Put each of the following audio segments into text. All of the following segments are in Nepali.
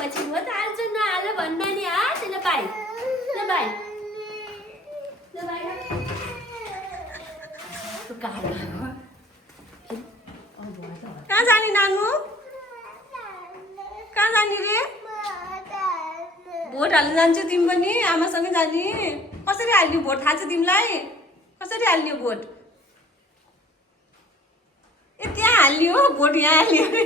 पछि भोट हाल्छु नहाल भन्दा नि हात ल भाइ ल भाइ ल भाइ कहाँ जाने नानु कहाँ जाने रे भोट हाल्न जान्छु तिमी पनि आमासँगै जाने कसरी हाल्ने भोट थाहा छ तिमीलाई कसरी हाल्ने भोट ए त्यहाँ हाल्ने हो भोट यहाँ हाल्ने अरे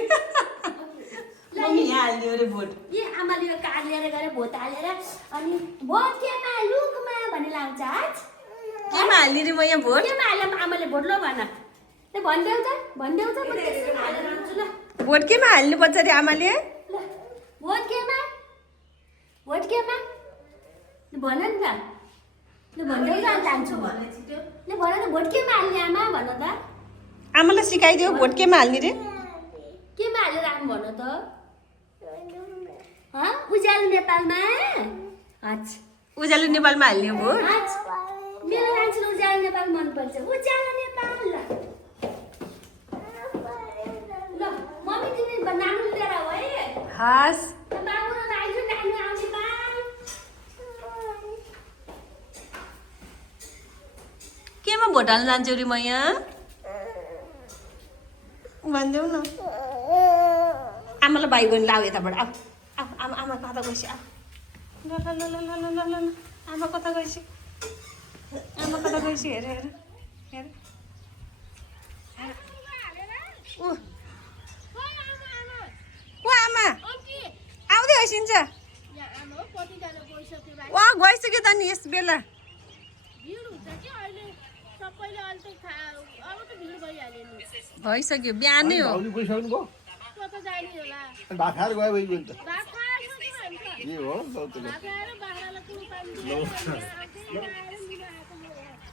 मम्मी यहाँ हाल्ने अरे भोट ए आमाले यो कार्ड लिएर गएर भोट हालेर अनि भोट केमा लुकमा भन्ने लाउँछ आज केमा हाल्ने रे म यहाँ भोट केमा हाल्यो आमाले भोट ल भन ए भनिदेऊ त म त्यसमा हालेर आउँछु ल भोट केमा हाल्नुपर्छ रे आमाले ल भोट केमा भन नि त ल भनिदेऊ त अन्त हाल्छु ल भन न भोट केमा हाल्ने आमा भन त आमालाई सिकाइदियो भोट केमा हाल्ने रे केमा हालेर आउनु भन त उज्यालो नेपालमा अच्छा उज्यालो नेपालमा हाल्ने हो भोट मेरो मान्छेले उज्यालो नेपाल मनपर्छ उज्यालो नेपाल ल मम्मी तिमी नानु लिएर आऊ है हस् बाबु र दाइजु नानु आउने बा केमा भोट हाल्न जान्छु रे म यहाँ भनिदेऊ न आमालाई बाई गर्नु लाऊ यताबाट आऊ आऊ आमा आमा कता गएपछि आऊ ल ल ल ल ल ल ल आमा कता गएपछि हेर हेर हेर ऊ आमा आउँदै होइसिन्छ वा गइसक्यो त नि यस बेला भइसक्यो बिहानै हो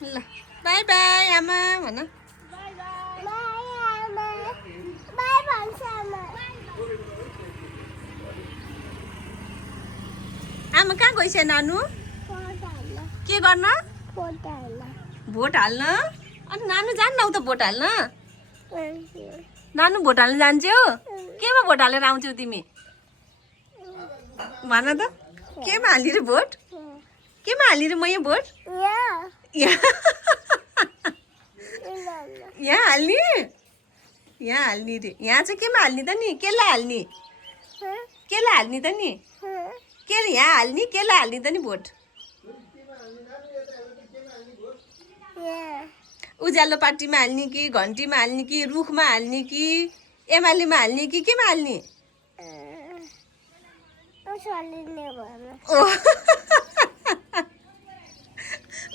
ल बाई बाई आमा भन आमा कहाँ गइस नानु के गर्न भोट हाल्न अनि नानु जान्न त भोट हाल्न नानु भोट हाल्न जान्छौ केमा भोट हालेर आउँछौ तिमी भन त केमा हाल्ने रे भोट केमा हाल्ने रे म यहाँ भोट यहाँ हाल्ने यहाँ हाल्ने रे यहाँ चाहिँ केमा हाल्ने त नि केलाई हाल्ने त नि के यहाँ हाल्ने केलाई हाल्ने त नि भोट उज्यालो पार्टीमा हाल्ने कि घन्टीमा हाल्ने कि रुखमा हाल्ने कि एमालेमा हाल्ने कि केमा हाल्ने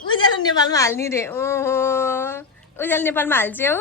उज्यालो नेपालमा हाल्ने रे ओहो उज्यालो नेपालमा हाल्छौ